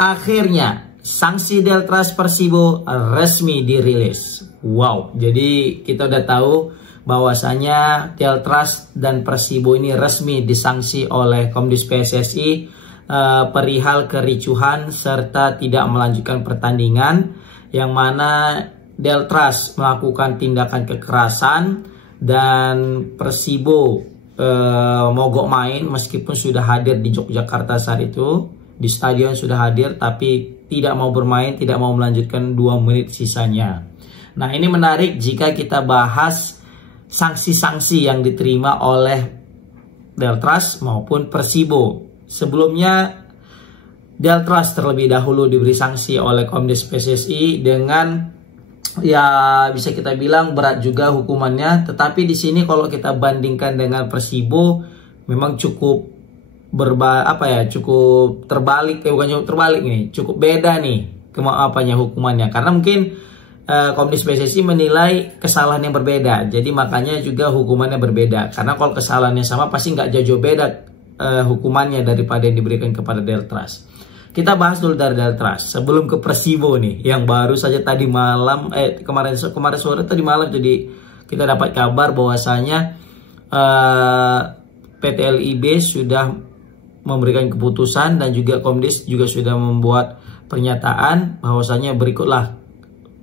akhirnya sanksi Deltras Persibo resmi dirilis. Wow, jadi kita udah tahu bahwasanya Deltras dan Persibo ini resmi disanksi oleh Komdis PSSI perihal kericuhan serta tidak melanjutkan pertandingan, yang mana Deltras melakukan tindakan kekerasan dan Persibo mogok main meskipun sudah hadir di Yogyakarta saat itu, di stadion sudah hadir, tapi tidak mau bermain, tidak mau melanjutkan 2 menit sisanya. Nah, ini menarik jika kita bahas sanksi-sanksi yang diterima oleh Deltras maupun Persibo. Sebelumnya Deltras terlebih dahulu diberi sanksi oleh Komdis PSSI dengan, ya bisa kita bilang berat juga hukumannya. Tetapi di sini kalau kita bandingkan dengan Persibo memang cukup cukup terbalik, bukan terbalik nih, cukup beda nih hukumannya, karena mungkin Komdis PSSI menilai kesalahan yang berbeda, jadi makanya juga hukumannya berbeda. Karena kalau kesalahannya sama pasti nggak jauh beda hukumannya daripada yang diberikan kepada Deltras. Kita bahas dulu dari Deltras sebelum ke Persibo nih, yang baru saja tadi malam kemarin sore tadi malam, jadi kita dapat kabar bahwasanya PT LIB sudah memberikan keputusan dan juga Komdis juga sudah membuat pernyataan bahwasanya berikutlah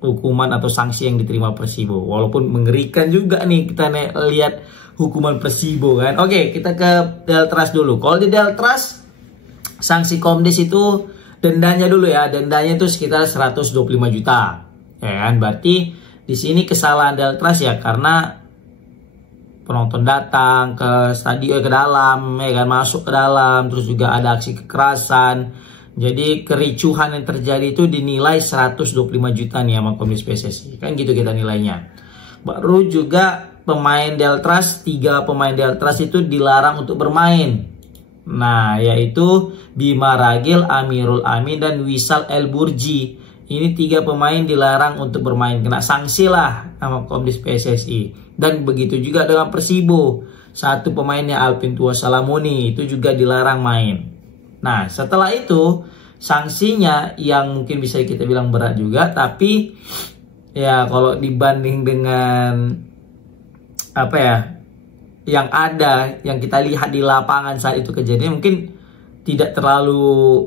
hukuman atau sanksi yang diterima Persibo. Walaupun mengerikan juga nih kita lihat hukuman Persibo kan. Oke, kita ke Deltras dulu. Kalau di Deltras sanksi Komdis itu dendanya dulu ya. Dendanya itu sekitar 125 juta. Ya kan? Berarti di sini kesalahan Deltras ya karena penonton datang ke stadion, ke dalam, ya kan, masuk ke dalam, terus juga ada aksi kekerasan. Jadi kericuhan yang terjadi itu dinilai 125 juta nih sama Komdis PSSI. Kan gitu kita nilainya. Baru juga pemain Deltras, 3 pemain Deltras itu dilarang untuk bermain. Nah, yaitu Bima Ragil, Amirul Amin, dan Wisal El Burji. Ini 3 pemain dilarang untuk bermain, kena sanksi lah sama Komdis PSSI. Dan begitu juga dengan Persibo, 1 pemainnya Alvin Tua Salamoni itu juga dilarang main. Nah, setelah itu sanksinya yang mungkin bisa kita bilang berat juga, tapi ya kalau dibanding dengan yang ada, yang kita lihat di lapangan saat itu kejadian, mungkin tidak terlalu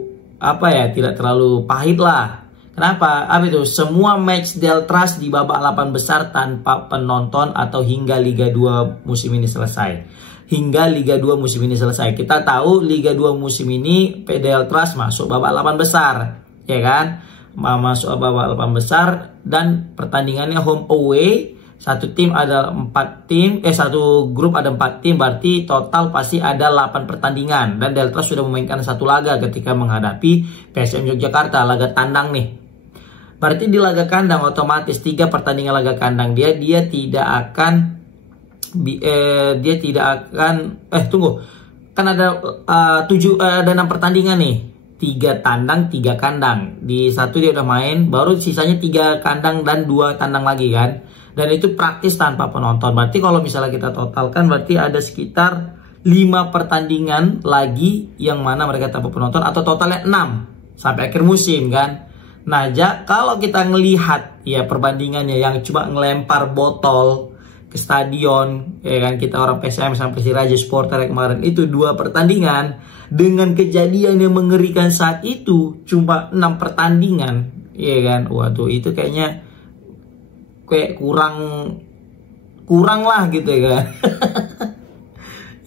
tidak terlalu pahit lah. Kenapa? Semua match Deltras di babak 8 besar tanpa penonton atau hingga Liga 2 musim ini selesai. Kita tahu Liga 2 musim ini Deltras masuk babak 8 besar, ya kan? Masuk babak 8 besar dan pertandingannya home away. Satu grup ada 4 tim, berarti total pasti ada 8 pertandingan. Dan Deltras sudah memainkan 1 laga ketika menghadapi PSM Yogyakarta, laga tandang nih. Berarti di laga kandang otomatis 3 pertandingan laga kandang dia tidak akan kan ada 6 pertandingan nih, 3 tandang 3 kandang. Di 1 dia udah main, baru sisanya 3 kandang dan 2 tandang lagi kan. Dan itu praktis tanpa penonton. Berarti kalau misalnya kita totalkan, berarti ada sekitar 5 pertandingan lagi yang mana mereka tanpa penonton, atau totalnya 6 sampai akhir musim kan. Nah, kalau kita ngelihat ya perbandingannya yang cuma ngelempar botol ke stadion, ya kan, kita orang PSM sampai Persiraja Supporter kemarin itu 2 pertandingan dengan kejadian yang mengerikan saat itu cuma 6 pertandingan, ya kan. Waduh, itu kayaknya kayak kurang lah gitu ya kan.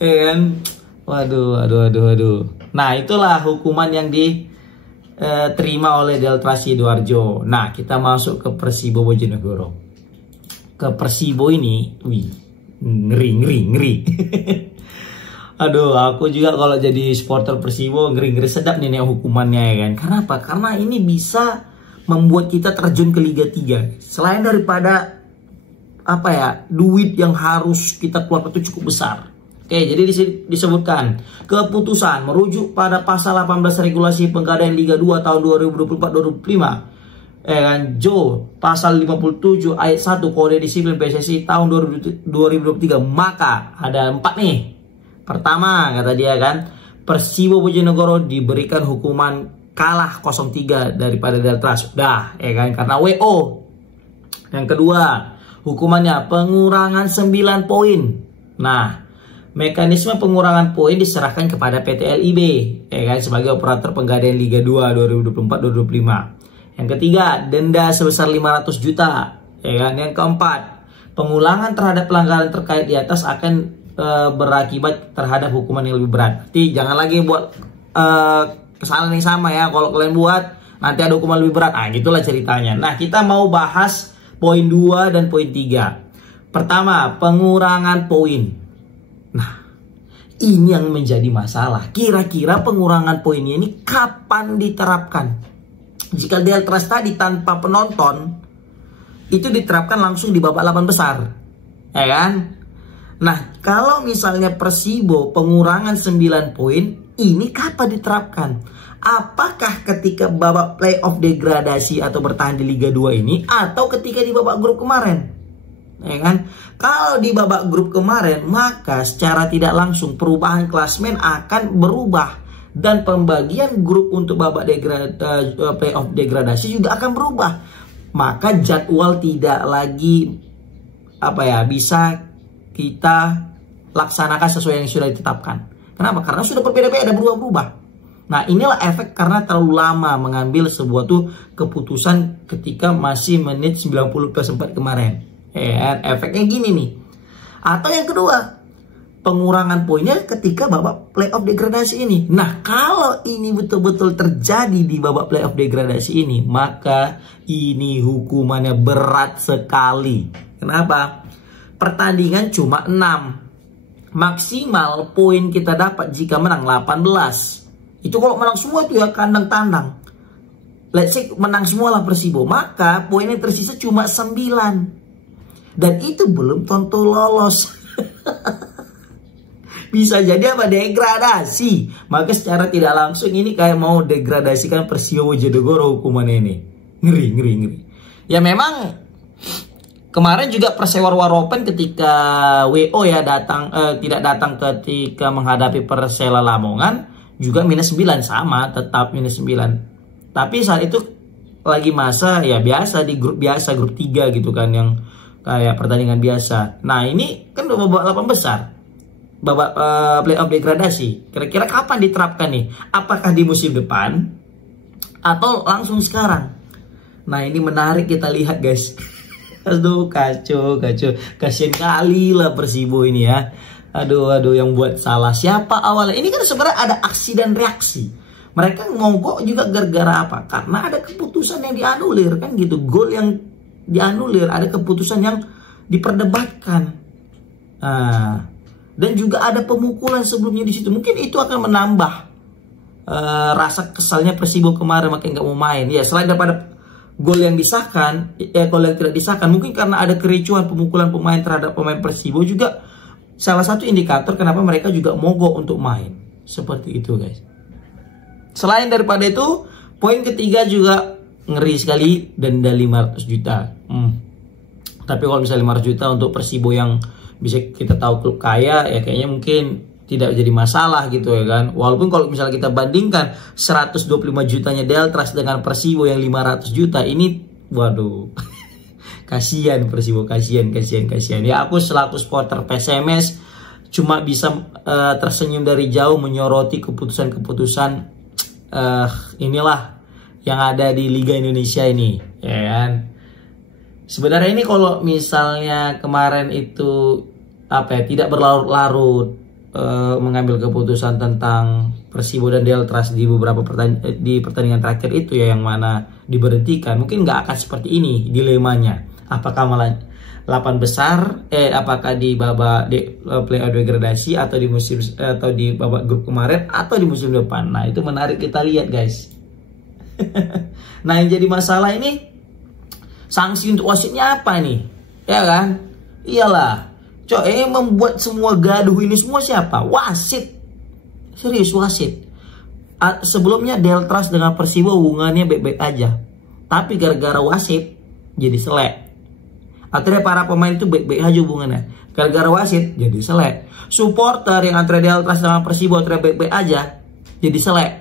Ya kan. Waduh. Nah, itulah hukuman yang diterima oleh Deltras Sidoarjo. Nah, kita masuk ke Persibo Bojonegoro. Ke Persibo ini, ngeri. Aduh, aku juga kalau jadi supporter Persibo ngeri sedap nih hukumannya ya kan. Kenapa? Karena ini bisa membuat kita terjun ke Liga 3. Selain daripada duit yang harus kita keluarkan itu cukup besar. Oke, jadi disebutkan keputusan merujuk pada pasal 18 regulasi penggadaian Liga 2 tahun 2024-2025. Pasal 57 ayat 1 Kode Disiplin PSSI tahun 2023. Maka ada 4 nih. Pertama, kata dia kan, Persibo Bojonegoro diberikan hukuman kalah 0-3 daripada Deltras. Udah, ya kan, karena WO. Yang kedua, hukumannya pengurangan 9 poin. Nah, mekanisme pengurangan poin diserahkan kepada PT LIB, ya kan, sebagai operator penggadaian Liga 2 2024-2025. Yang ketiga, denda sebesar 500 juta, ya kan. Yang keempat, pengulangan terhadap pelanggaran terkait di atas akan berakibat terhadap hukuman yang lebih berat. Jadi jangan lagi buat kesalahan yang sama ya. Kalau kalian buat, nanti ada hukuman lebih berat. Ah, gitulah ceritanya. Nah, kita mau bahas poin 2 dan poin 3. Pertama, pengurangan poin. Nah, ini yang menjadi masalah. Kira-kira pengurangan poinnya ini kapan diterapkan? Jika Deltras tadi tanpa penonton, itu diterapkan langsung di babak 8 besar. Ya kan? Nah, kalau misalnya Persibo pengurangan 9 poin, ini kapan diterapkan? Apakah ketika babak playoff degradasi atau bertahan di Liga 2 ini, atau ketika di babak grup kemarin? Ya kan? Kalau di babak grup kemarin, maka secara tidak langsung perubahan klasmen akan berubah, dan pembagian grup untuk babak playoff degradasi juga akan berubah. Maka jadwal tidak lagi bisa kita laksanakan sesuai yang sudah ditetapkan. Kenapa? Karena sudah berbeda-beda, berubah-ubah. Nah, inilah efek karena terlalu lama mengambil sebuah keputusan ketika masih menit 90+4 kemarin. Efeknya gini nih. Atau yang kedua, pengurangan poinnya ketika babak playoff degradasi ini. Nah, kalau ini betul-betul terjadi di babak playoff degradasi ini, maka ini hukumannya berat sekali. Kenapa? Pertandingan cuma 6. Maksimal poin kita dapat jika menang 18. Itu kalau menang semua itu ya, kandang tandang. Let's say menang semua lah Persibo, maka poinnya tersisa cuma 9. Dan itu belum tentu lolos. Bisa jadi degradasi. Maka secara tidak langsung ini kayak mau degradasikan Persibo Bojonegoro hukuman ini. Ngeri. Ya memang kemarin juga Persewar Waropen ketika WO ya tidak datang ketika menghadapi Persela Lamongan juga -9, sama, tetap -9. Tapi saat itu lagi masa ya biasa di grup biasa, grup 3 gitu kan, yang kayak pertandingan biasa. Nah, ini kan udah babak 8 besar. Babak playoff degradasi. Kira-kira kapan diterapkan nih? Apakah di musim depan atau langsung sekarang? Nah, ini menarik kita lihat, guys. Aduh, kacau. Kasian kali lah Persibo ini ya. Aduh, yang buat salah siapa awalnya? Ini kan sebenarnya ada aksi dan reaksi. Mereka mogok juga gara-gara apa? Karena ada keputusan yang dianulir kan gitu. Gol yang dianulir, ada keputusan yang diperdebatkan. Nah, dan juga ada pemukulan sebelumnya di situ. Mungkin itu akan menambah rasa kesalnya Persibo kemarin makanya nggak mau main. Ya, selain daripada gol yang disahkan, gol yang tidak disahkan, mungkin karena ada kericuhan pemukulan pemain terhadap pemain Persibo juga salah satu indikator kenapa mereka juga mogok untuk main. Seperti itu, guys. Selain daripada itu, poin ketiga juga ngeri sekali, denda 500 juta. Tapi kalau misalnya 500 juta untuk Persibo yang bisa kita tahu klub kaya, ya kayaknya mungkin tidak jadi masalah gitu ya kan. Walaupun kalau misalnya kita bandingkan 125 jutanya Deltras dengan Persibo yang 500 juta, ini waduh. Kasihan Persibo, kasihan. Ya, aku selaku supporter PSMS cuma bisa tersenyum dari jauh menyoroti keputusan-keputusan inilah yang ada di Liga Indonesia ini, ya kan. Sebenarnya ini kalau misalnya kemarin itu tidak berlarut-larut mengambil keputusan tentang Persibo dan Deltras di beberapa pertandingan terakhir itu ya, yang mana diberhentikan, mungkin nggak akan seperti ini dilemanya. Apakah malah 8 besar, apakah di babak playoff degradasi atau di babak grup kemarin atau di musim depan. Nah, itu menarik kita lihat, guys. Nah, yang jadi masalah ini sanksi untuk wasitnya apa nih? Ya kan? Iyalah. Yang membuat semua gaduh ini semua siapa? Wasit. Serius, wasit. Sebelumnya Deltras dengan Persibo hubungannya baik-baik aja. Tapi gara-gara wasit jadi selek. Akhirnya para pemain itu baik-baik aja hubungannya. Gara-gara wasit jadi selek. Supporter yang antara Deltras sama Persibo akhirnya baik-baik aja jadi selek.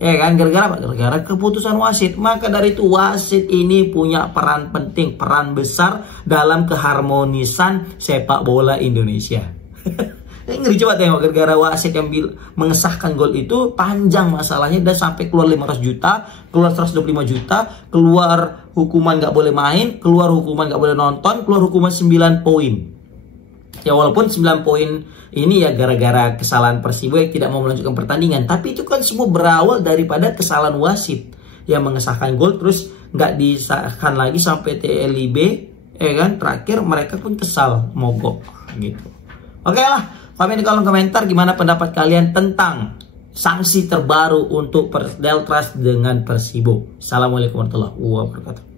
Ya kan, gara-gara apa? Gara-gara keputusan wasit. Maka dari itu wasit ini punya peran penting, peran besar dalam keharmonisan sepak bola Indonesia. Ngeri coba tengok, gara-gara wasit yang mengesahkan gol itu panjang masalahnya dan sampai keluar 500 juta, keluar 125 juta, keluar hukuman nggak boleh main, keluar hukuman nggak boleh nonton, keluar hukuman 9 poin. Ya walaupun 9 poin ini ya gara-gara kesalahan Persibo yang tidak mau melanjutkan pertandingan, tapi itu kan semua berawal daripada kesalahan wasit yang mengesahkan gol terus nggak disahkan lagi sampai TLIB, ya kan, terakhir mereka pun kesal mogok gitu. Oke lah, komen di kolom komentar gimana pendapat kalian tentang sanksi terbaru untuk Deltras dengan Persibo. Assalamualaikum warahmatullahi wabarakatuh.